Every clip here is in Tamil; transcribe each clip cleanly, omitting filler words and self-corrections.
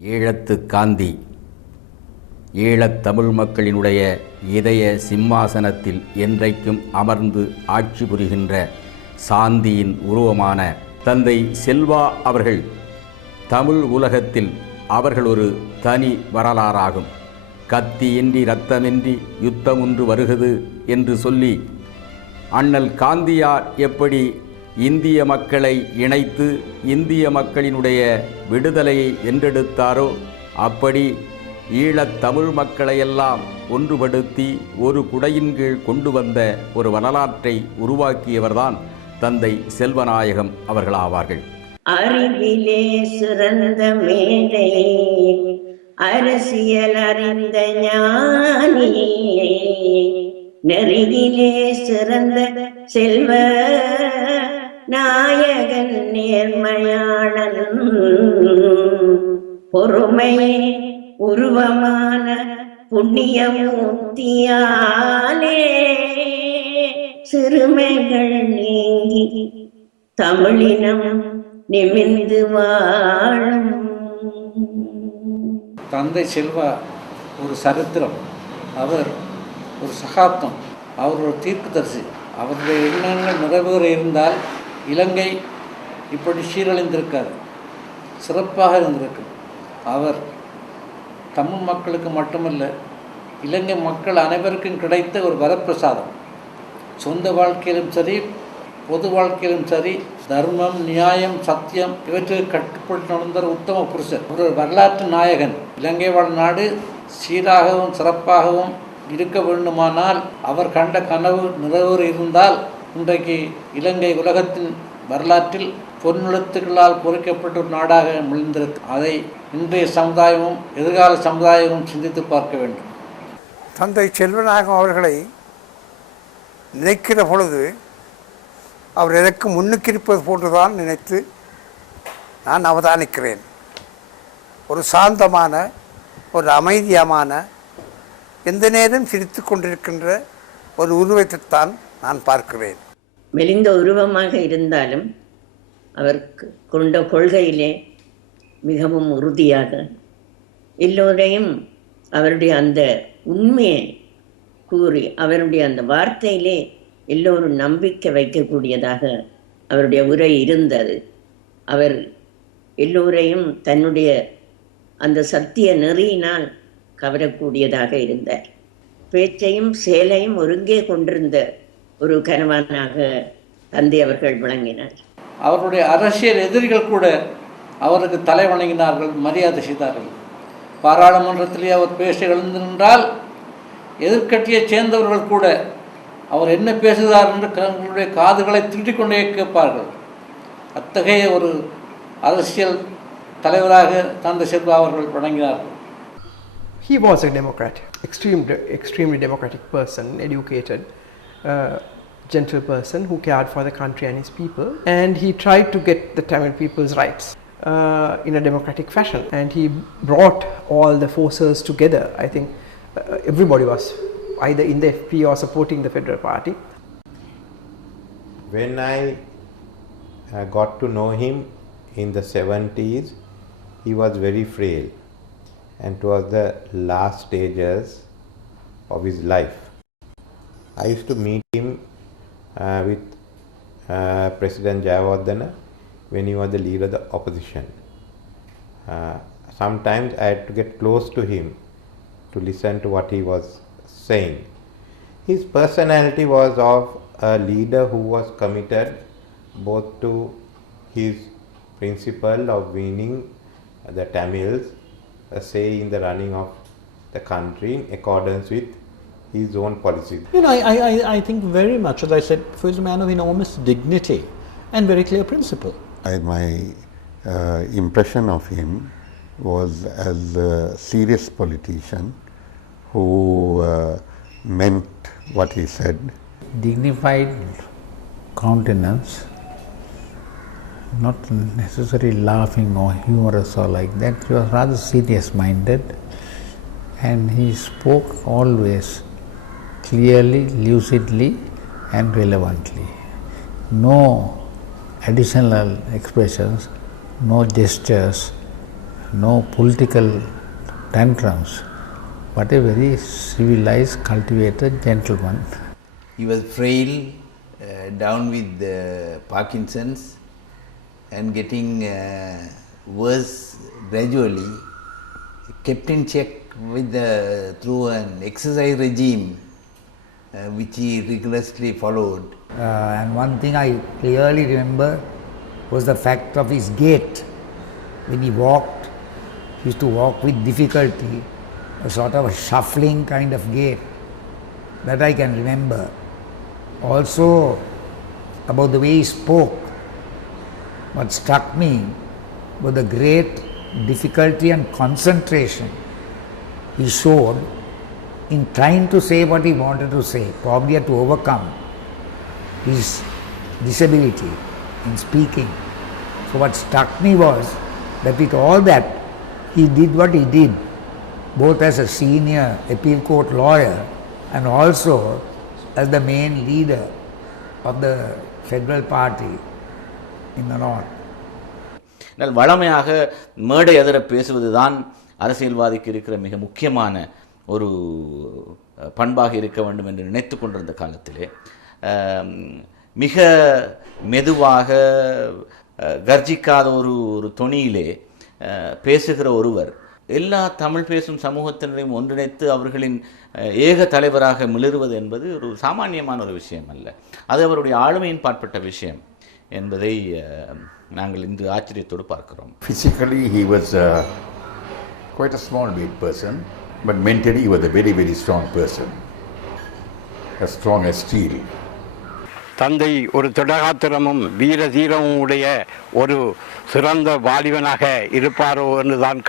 ஈழத்து காந்தி ஈழத் தமிழ் மக்களினுடைய இதய சிம்மாசனத்தில் என்றைக்கும் அமர்ந்து ஆட்சி புரிகின்ற சாந்தியின் உருவமான தந்தை செல்வா அவர்கள் தமிழ் உலகத்தில் அவர்கள் ஒரு தனி வரலாறாகும். கத்தியின்றி இரத்தமின்றி யுத்தமொன்று வருகிறது என்று சொல்லி அண்ணல் காந்தியார் எப்படி இந்திய மக்களை இணைத்து இந்திய மக்களினுடைய விடுதலையை வென்றெடுத்தாரோ அப்படி ஈழத் தமிழ் மக்களையெல்லாம் ஒன்றுபடுத்தி ஒரு குடையின் கீழ் கொண்டு வந்த ஒரு வரலாற்றை உருவாக்கியவர்தான் தந்தை செல்வநாயகம் அவர்களாவார்கள். அறிவிலே சிறந்த மேதை, அரசியல் அறிந்த ஞானி, நெறியிலே சிறந்த செல்வ நாயகன், நேர்மையாளன், பொறுமையே உருவமான புண்ணியமூர்த்தியாலே சிறுமைகள் நீங்கி தமிழினம் நிமிர்ந்து வாழும். தந்தை செல்வா ஒரு சரித்திரம், அவர் ஒரு சகாப்தம், அவர் ஒரு தீர்க்கதரிசி. அவருடைய எண்ணங்கள் நிறைவேற இருந்தால் இலங்கை இப்படி சீரழிந்திருக்காது, சிறப்பாக இருந்திருக்கு. அவர் தமிழ் மக்களுக்கு மட்டுமல்ல, இலங்கை மக்கள் அனைவருக்கும் கிடைத்த ஒரு வரப்பிரசாதம். சொந்த வாழ்க்கையிலும் சரி, பொது வாழ்க்கையிலும் சரி, தர்மம், நியாயம், சத்தியம் இவற்றுக்கு கட்டுப்பட்டு நடந்த உத்தம புருஷர், ஒரு வரலாற்று நாயகன். இலங்கை வாழ் நாடு சீராகவும் சிறப்பாகவும் இருக்க வேண்டுமானால் அவர் கண்ட கனவு நிறைவேற இருந்தால் இன்றைக்கு இலங்கை உலகத்தின் வரலாற்றில் பொன்னெழுத்துக்களால் பொறிக்கப்பட்ட ஒரு நாடாக மிளிர்ந்திருக்கு. அதை இன்றைய சமுதாயமும் எதிர்கால சமுதாயமும் சிந்தித்து பார்க்க வேண்டும். தந்தை செல்வநாயகம் அவர்களை நினைக்கிற பொழுது அவர் எனக்கு முன்னுக்கு இருப்பது போன்றுதான் நினைத்து நான் அவதானிக்கிறேன். ஒரு சாந்தமான, ஒரு அமைதியமான, எந்த நேரம் சிரித்து கொண்டிருக்கின்ற ஒரு உருவத்தைத்தான் நான் பார்க்கிறேன். மெலிந்த உருவமாக இருந்தாலும் அவர் கொண்ட கொள்கையிலே மிகவும் உறுதியாக எல்லோரையும் அவருடைய அந்த உண்மையை கூறி அவருடைய அந்த வார்த்தையிலே எல்லோரும் நம்பிக்கை வைக்கக்கூடியதாக அவருடைய உரை இருந்தது. அவர் எல்லோரையும் தன்னுடைய அந்த சத்திய நெறியினால் கவரக்கூடியதாக இருந்தார். பேச்சையும் செயலையும் ஒருங்கே கொண்டிருந்த ஒரு கணவனாக தந்தை அவர்கள் விளங்கினார். அவருடைய அரசியல் எதிரிகள் கூட அவருக்கு தலை வணங்கினார்கள், மரியாதை செய்தார்கள். பாராளுமன்றத்திலே அவர் பேச எழுந்து நின்றால் எதிர்க்கட்சியைச் சேர்ந்தவர்கள் கூட அவர் என்ன பேசுகிறார் என்று தங்களுடைய காதுகளை திருட்டிக்கொண்டே கேட்பார்கள். அத்தகைய ஒரு அரசியல் தலைவராக தந்தை செல்வா அவர்கள் வணங்கினார்கள். He was a Democrat, extremely democratic person, educated, gentle person who cared for the country and his people, and he tried to get the Tamil people's rights in a democratic fashion, and he brought all the forces together. I think everybody was either in the FP or supporting the Federal Party. When I got to know him in the 70s, he was very frail, and it was the last stages of his life. I used to meet him with President Jayawardena when he was the leader of the opposition. Sometimes I had to get close to him to listen to what he was saying. His personality was of a leader who was committed both to his principle of winning the Tamils, a say in the running of the country in accordance with his own policy. You know, I think very much, as I said, he was a man of enormous dignity and very clear principle. My impression of him was as a serious politician who meant what he said. Dignified countenance, not necessarily laughing or humorous or like that. He was rather serious minded, and he spoke always clearly, lucidly and relevantly. No additional expressions, no gestures, no political tantrums, but a very civilized, cultivated gentleman. He was frail, down with Parkinson's, and getting worse gradually, kept in check with through an exercise regime which he rigorously followed. And one thing I clearly remember was the fact of his gait. When he walked, he used to walk with difficulty, a sort of a shuffling kind of gait. That I can remember. Also, about the way he spoke, what struck me was the great difficulty and concentration he showed in trying to say what he wanted to say, probably had to overcome his disability in speaking. So what struck me was that with all that, he did what he did, both as a senior appeal court lawyer and also as the main leader of the federal party in the north. வளமையாக மேடை எதிர பேசுவதுதான் அரசியல்வாதிக்கு இருக்கிற மிக முக்கியமான ஒரு பண்பாக இருக்க வேண்டும் என்று நினைத்து கொண்டிருந்த காலத்திலே மிக மெதுவாக கர்ஜிக்காத ஒரு தொனியிலே பேசுகிற ஒருவர் எல்லா தமிழ் பேசும் சமூகத்தினரையும் ஒன்றிணைத்து அவர்களின் ஏக தலைவராக மிளிர்வது என்பது ஒரு சாமானியமான ஒரு விஷயம் அல்ல. அது அவருடைய ஆளுமையின் பாற்பட்ட விஷயம் என்பதை நாங்கள் இன்று ஆச்சரியத்தோடு பார்க்கிறோம். Physically he was quite a small weight person, but mentally he was a very, very strong person, as strong as steel. தந்தை ஒரு திடகாத்திரமும் வீர தீரமும் உடைய ஒரு சிறந்த வாலிபனாக இருப்பாரோ என்று தான்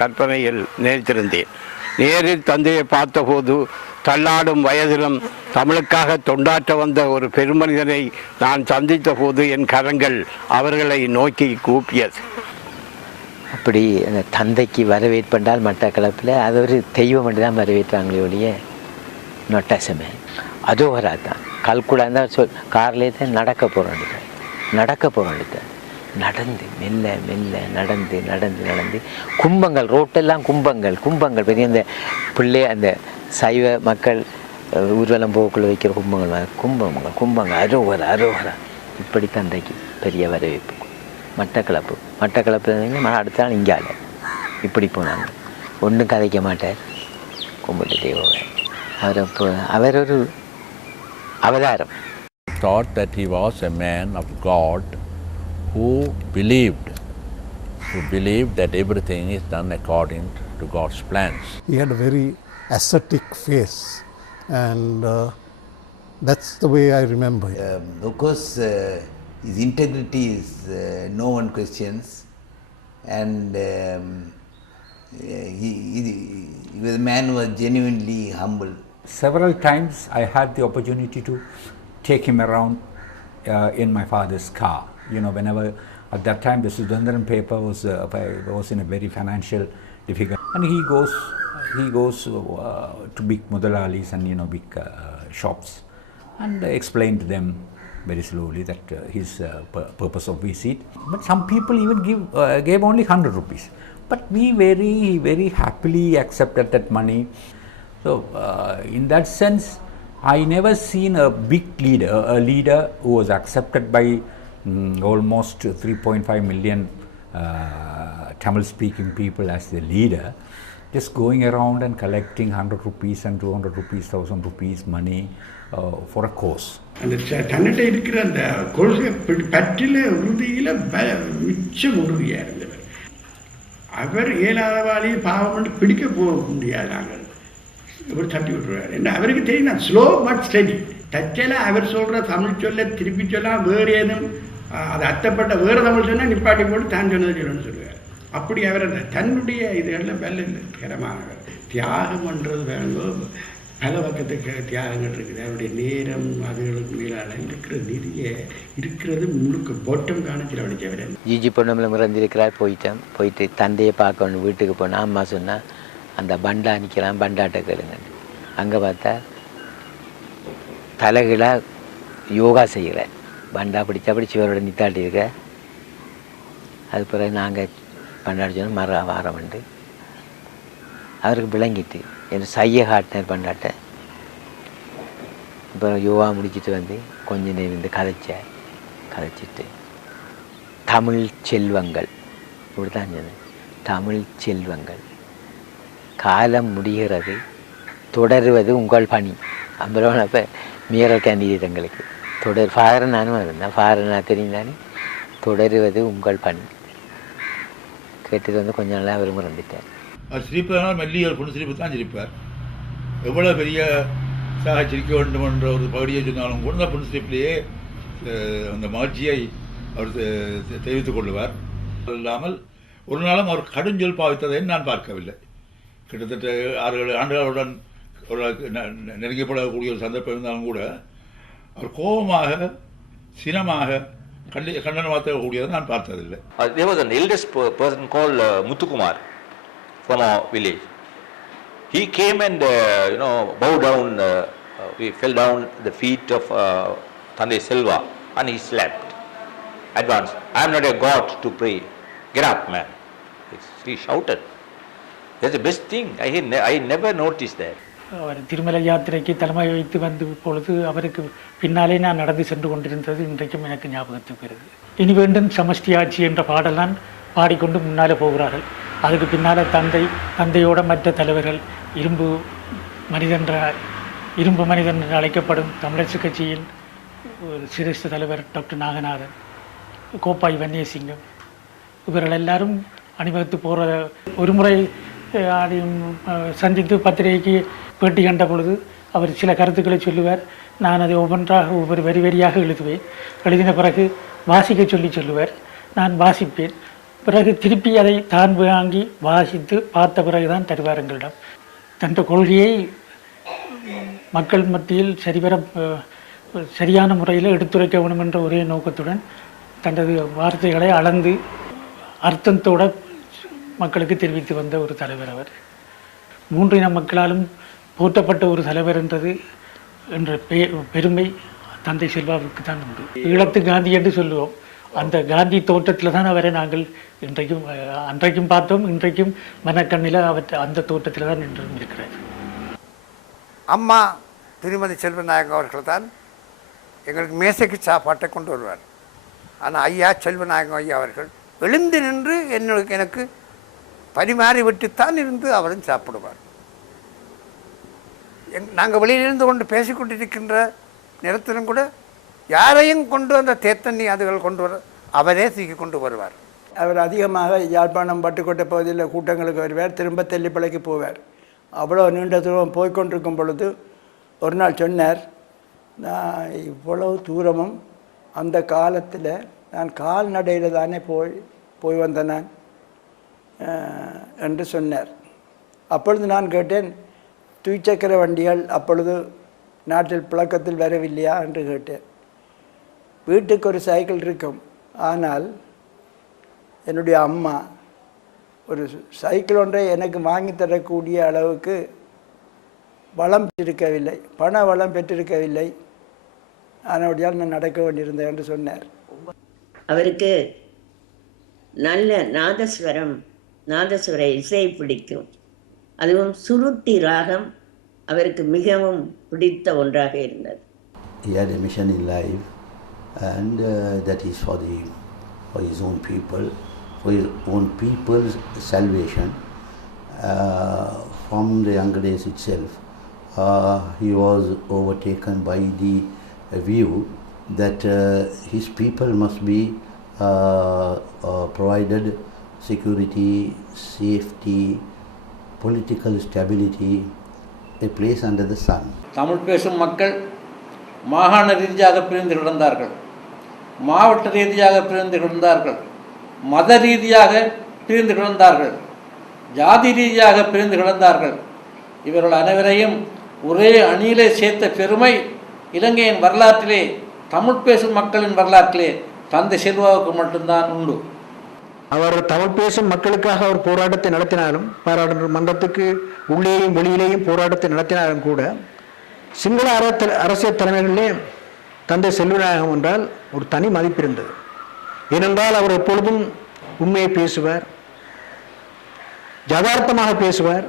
கற்பனையில் நினைத்திருந்தேன். நேரில் தந்தையை பார்த்தபோது தள்ளாடும் வயதிலும் தமிழுக்காக தொண்டாற்ற வந்த ஒரு பெருமனிதனை நான் சந்தித்த போது என் கரங்கள் அவர்களை நோக்கி கூப்பியது. அப்படி அந்த தந்தைக்கு வரவேற்பென்றால் மட்டக்களப்பில் அது ஒரு தெய்வம் என்று தான் வரவேற்றாங்களே ஒழிய நொட்டாசமே அதோகரா தான் கல்குடா இருந்தால் கார்லேயே தான் நடக்க போகிறோம் நடந்து மெல்ல மெல்ல நடந்து கும்பங்கள் ரோட்டெல்லாம் கும்பங்கள் பெரிய அந்த பிள்ளை அந்த சைவ மக்கள் ஊர்வலம் போக்குள்ள வைக்கிற கும்பங்கள் அரோகரா இப்படி தந்தைக்கு பெரிய வரவேற்பு. மட்டக்களப்பு அடுத்த நாள் இங்கால இப்படி போனாங்க. ஒன்றும் கதைக்க மாட்டார். கும்பிட்டு தேவோவை அவர் ஒரு அவதாரம். Thought that he was a man of God who believed that everything is done according to God's plans. He had a very ascetic face, and that's the way I remember it. Of course, his integrity is no one questions, and he was a man who was genuinely humble. Several times I had the opportunity to take him around in my father's car. You know, whenever at that time the Sudandran paper was in a very financial difficult, and he goes to big mudalalis and big shops and explain to them very slowly that his purpose of visit. But some people even gave only 100 rupees. But we very happily accepted that money. So in that sense, I never seen a big leader, a leader who was accepted by almost 3.5 million Tamil-speaking people as the leader, just going around and collecting 100 rupees and 200 rupees, 1000 rupees money for a cause. அந்த தன்னிட்ட இருக்கிற அந்த கொள்கை பற்றில உறுதியில் மிச்சம் உறுதியாக இருந்தவர். அவர் ஏழாதவாளியை பாவம் பிடிக்க போக முடியாது. நாங்கள் இவர் தட்டி விட்டுருவார் என்ன அவருக்கு தெரியும். நான் ஸ்லோ பட் ஸ்டடி டச்சில் அவர் சொல்கிற தமிழ் சொல்ல திருப்பி சொன்னால் வேறு ஏதும் அது அர்த்தப்பட்ட வேறு தமிழ் சொன்னால் நிப்பாட்டி போட்டு தான் சொன்னது சொல்லணும்னு சொல்லுவார். அப்படி அவர் அந்த தன்னுடைய இதுகளில் வெள்ளமானவர். தியாகம் பண்ணுறது வேணும். பல பக்கத்துக்கு தியாகங்கள் இருக்குது. அவருடைய நேரம் அதுகளுக்கு மேலால் இருக்கிற நிதியை இருக்கிறது முழுக்க போட்டம் காணத்தில் அவனுக்கு ஜிஜி பொண்ணு இறந்திருக்கிறார். போயிட்டு தந்தையை பார்க்கணும். வீட்டுக்கு போனால் அம்மா சொன்னால் அந்த பண்டா நிற்கிறான், பண்டாட்ட கேளுங்க. அங்கே பார்த்தா தலைகளாக யோகா செய்கிறார். பண்டா பிடிச்சா சிவரோட நித்தாட்டி இருக்க. அது பிறகு நாங்கள் பண்டாட்டு சொன்னால் மர வாரம் உண்டு. அவருக்கு விளங்கிட்டு என்று சைய காட்டினார் பண்டாட்டை. இப்போ யோகா முடிச்சுட்டு வந்து கொஞ்ச நேரம் இருந்து கதைச்சிட்டு தமிழ் செல்வங்கள் இப்படி தான் சொன்னேன். தமிழ் செல்வங்கள் காலம் முடிகிறது, தொடருவது உங்கள் பணி. அப்புறம் அப்போ மீறல் கேண்டிடேட் எங்களுக்கு ஃபாதர் நானும் இருந்தேன். ஃபாதர் நான் தெரியும் தானே. தொடருவது உங்கள் பணி கேட்டது வந்து கொஞ்ச நாளாக அவர் மறந்துட்டார். அவர் சிரிப்பதனால் மெல்லிய ஒரு பொண்ணு சிரிப்பு தான் சிரிப்பார். எவ்வளோ பெரிய சாக சிரிக்க வேண்டும் என்ற ஒரு பகுதியை சொன்னாலும் கூட பொண்ணு சிரிப்பிலேயே அந்த மகிழ்ச்சியை அவர் தெரிவித்துக் கொள்ளுவார். இல்லாமல் ஒரு நாளும் அவர் கடுஞ்சொல் பாவித்ததை நான் பார்க்கவில்லை. கிட்டத்தட்ட 6-7 ஆண்டுகளுடன் ஒரு நெருங்கிப்படக்கூடிய ஒரு சந்தர்ப்பம் இருந்தாலும் கூட அவர் கோபமாக சினமாக கண்டனமாற்றக்கூடியதை நான் பார்த்ததில்லை. There was an eldest person called Muthukumar from our village. He came and bowed down. We fell down the feet of Thandai Selva and he slept. Advance. I am not a god to pray. Get up, man. He shouted. That's the best thing. I never noticed that. அவர் திருமலை யாத்திரைக்கு தலைமை வைத்து வந்த பொழுது அவருக்கு பின்னாலே நான் நடந்து சென்று கொண்டிருந்தது இன்றைக்கும் எனக்கு ஞாபகத்துக்கு வருது. இனி வேண்டும் சமஷ்டி ஆட்சி என்ற பாடலாம் பாடிக்கொண்டு முன்னாலே போகிறார்கள். அதுக்கு பின்னால் தந்தையோட மற்ற தலைவர்கள் இரும்பு மனிதன் என்று அழைக்கப்படும் தமிழரசு கட்சியின் சிரேஷ்ட தலைவர் டாக்டர் நாகநாதன், கோப்பாய் வன்னியசிங்கம் இவர்கள் எல்லாரும் அணிவகுத்து போகிற ஒரு முறை சந்தித்து பத்திரிகைக்கு பேட்டி கண்ட பொழுது அவர் சில கருத்துக்களை சொல்லுவார். நான் அதை ஒவ்வொரு வரியாக எழுதுவேன். எழுதின பிறகு வாசிக்க சொல்லுவார். நான் வாசிப்பேன். பிறகு திருப்பி அதை தான் வாங்கி வாசித்து பார்த்த பிறகுதான் தருவார் எங்களிடம். தன் கொள்கையை மக்கள் மத்தியில் சரியான முறையில் எடுத்துரைக்க வேண்டும் என்ற ஒரே நோக்கத்துடன் தனது வார்த்தைகளை அளந்து அர்த்தத்தோடு மக்களுக்கு தெரிவித்து வந்த ஒரு தலைவர் அவர். 3 இன மக்களாலும் போற்றப்பட்ட ஒரு தலைவர் என்ற பெருமை தந்தை செல்வாவுக்கு தான் உண்டு. ஈழத்து காந்தி என்று சொல்லுவோம். அந்த காந்தி தோற்றத்தில் தான் அவரை நாங்கள் அன்றைக்கும் பார்த்தோம். இன்றைக்கும் மனக்கண்ணில் அந்த தோற்றத்தில் தான் இன்றும் இருக்கிறார். அம்மா திருமதி செல்வநாயகம் அவர்கள் தான் எங்களுக்கு மேசைக்கு சாப்பாட்டை கொண்டு வருவார். ஆனால் ஐயா செல்வநாயகம் ஐயா அவர்கள் எழுந்து நின்று எனக்கு பரிமாறி விட்டுத்தான் இருந்து அவரும் சாப்பிடுவார். நாங்கள் வெளியிலிருந்து கொண்டு பேசிக்கொண்டிருக்கின்ற நேரத்திலும் கூட யாரையும் கொண்டு அந்த தேத்தண்ணி அதுகள் கொண்டு வர அவரே தூக்கி கொண்டு வருவார். அவர் அதிகமாக யாழ்ப்பாணம் பட்டுக்கோட்டை பகுதியில் கூட்டங்களுக்கு வருவார். திரும்ப தெல்லிப்பளைக்கு போவார். அவ்வளோ நீண்ட தூரம் போய்கொண்டிருக்கும் பொழுது ஒரு நாள் சொன்னார், நான் இவ்வளவு தூரமும் அந்த காலத்தில் நான் கால்நடையில் தானே போய் வந்தேன் நான் என்று சொன்னார். அப்பொழுது நான் கேட்டேன், துய்ச்சக்கர வண்டிகள் அப்பொழுது நாட்டில் புழக்கத்தில் வரவில்லையா என்று கேட்டேன். வீட்டுக்கு ஒரு சைக்கிள் இருக்கும், ஆனால் என்னுடைய அம்மா ஒரு சைக்கிள் ஒன்றை எனக்கு வாங்கி தரக்கூடிய அளவுக்கு வளம் பெற்றிருக்கவில்லை, பண வளம் பெற்றிருக்கவில்லை. அதனுடையால் நான் நடக்க வேண்டியிருந்தேன் என்று சொன்னார். அவருக்கு நல்ல நாதஸ்வர இசை பிடிக்கும். அதுவும் சுருட்டி ராகம் அவருக்கு மிகவும் பிடித்த ஒன்றாக இருந்தது. He had a mission in life and that is for his own people, for his own people's salvation. From the younger days itself, he was overtaken by the view that his people must be provided security, safety, political stability, a place under the sun. Tamil பேசும் மக்கள் மாகாண ரீதியாக பிரிந்து கிடந்தார்கள், மாவட்ட ரீதியாக பிரிந்து கிடந்தார்கள், மத ரீதியாக பிரிந்து கிடந்தார்கள், ஜாதி ரீதியாக பிரிந்து கிடந்தார்கள். இவர்கள் அனைவரையும் ஒரே அணியிலே சேர்த்த பெருமை இலங்கையின் வரலாற்றிலே, தமிழ் பேசும் மக்களின் வரலாற்றிலே தந்தை செல்வாவுக்கு மட்டும்தான் உண்டு. அவர் தமிழ் பேசும் மக்களுக்காக அவர் போராட்டத்தை நடத்தினாலும், பாராளுமன்றத்துக்கு உள்ளேயும் வெளியிலேயும் போராட்டத்தை நடத்தினாலும் கூட சிங்கள அரசியல் தலைமைகளிலே தந்தை செல்வநாயகம் என்றால் ஒரு தனி மதிப்பு இருந்தது. ஏனென்றால் அவர் எப்பொழுதும் உண்மையை பேசுவார், யதார்த்தமாக பேசுவார்.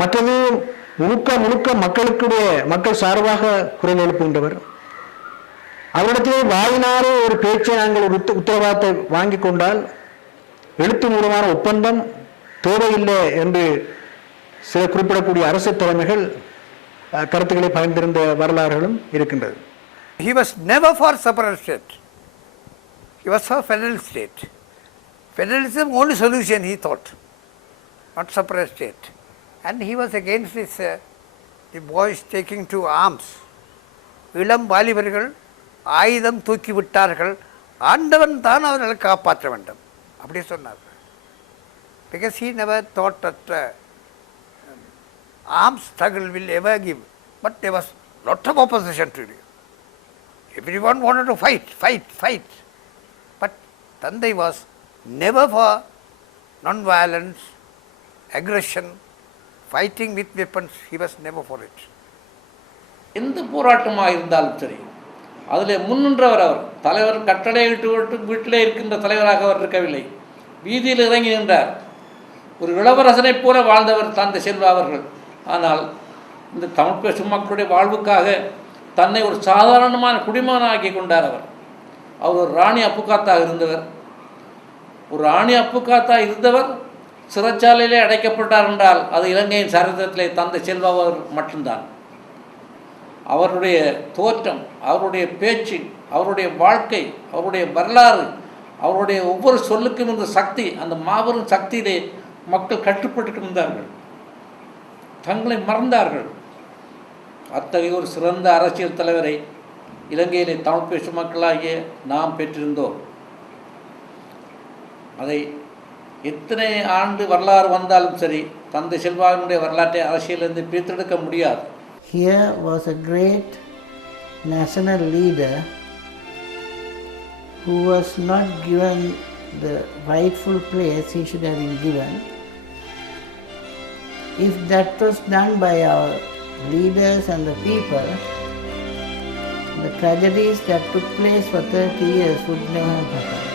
மற்றது முழுக்க மக்கள் சார்பாக குரல் எழுப்புகின்றவர். அவரிடத்திலே வாயினாரே ஒரு பேச்சை நாங்கள் ஒரு உத்தரவாதத்தை வாங்கி கொண்டால் எழுத்து மூலமான ஒப்பந்தம் தேவையில்லை என்று சில குறிப்பிடக்கூடிய அரசு தலைமைகள் கருத்துக்களை பகிர்ந்திருந்த வரலாறுகளும் இருக்கின்றது. He was never for separate state. He was for federal state. Federalism only solution he thought, not separate state. And he was against this, the boys taking to arms. இளம் வாலிபர்கள் ஆயுதம் தூக்கி விட்டார்கள், ஆண்டவன் தான் அவர்களை காப்பாற்ற வேண்டும் அப்படி சொன்னார். Because he never thought that armed struggle will ever give. But there was lot of opposition to it. Everyone wanted to fight. But Tandai was never for non-violence, aggression, fighting with weapons. He was never for it. எந்த போராட்டமாக இருந்தாலும் சரி, அதில் முன்னின்றவர் அவர். தலைவர் கட்டளையிட்டு வீட்டிலே இருக்கின்ற தலைவராக அவர் இருக்கவில்லை, வீதியில் இறங்கி நின்றார். ஒரு இளவரசனைப் போல வாழ்ந்தவர் தந்தை செல்வா அவர்கள். ஆனால் இந்த தமிழ் பேசும் மக்களுடைய வாழ்வுக்காக தன்னை ஒரு சாதாரணமான குடிமகனாக்கி கொண்டார். அவர் ஒரு ராணி அப்புக்காத்தாக இருந்தவர். ஒரு ராணி அப்புக்காத்தாக இருந்தவர் சிறைச்சாலையிலே அடைக்கப்பட்டார் என்றால் அது இலங்கையின் சரித்திரத்திலே தந்தை செல்வா அவர் மட்டும்தான். அவருடைய தோற்றம், அவருடைய பேச்சு, அவருடைய வாழ்க்கை, அவருடைய வரலாறு, அவருடைய ஒவ்வொரு சொல்லுக்கும் இருந்த சக்தி, அந்த மாபெரும் சக்தியிலே மக்கள் கட்டுப்பட்டு இருந்தார்கள், தங்களை மறந்தார்கள். அத்தகைய ஒரு சிறந்த அரசியல் தலைவரை இலங்கையிலே தமிழ் பேசும் மக்களாகிய நாம் பெற்றிருந்தோம். அதை எத்தனை ஆண்டு வரலாறு வந்தாலும் சரி, தந்தை செல்வாவினுடைய வரலாற்றை அரசியலிருந்து பிரித்தெடுக்க முடியாது. Here was a great national leader who was not given the rightful place he should have been given. If that was done by our leaders and the people, the tragedies that took place for 30 years would never have happened.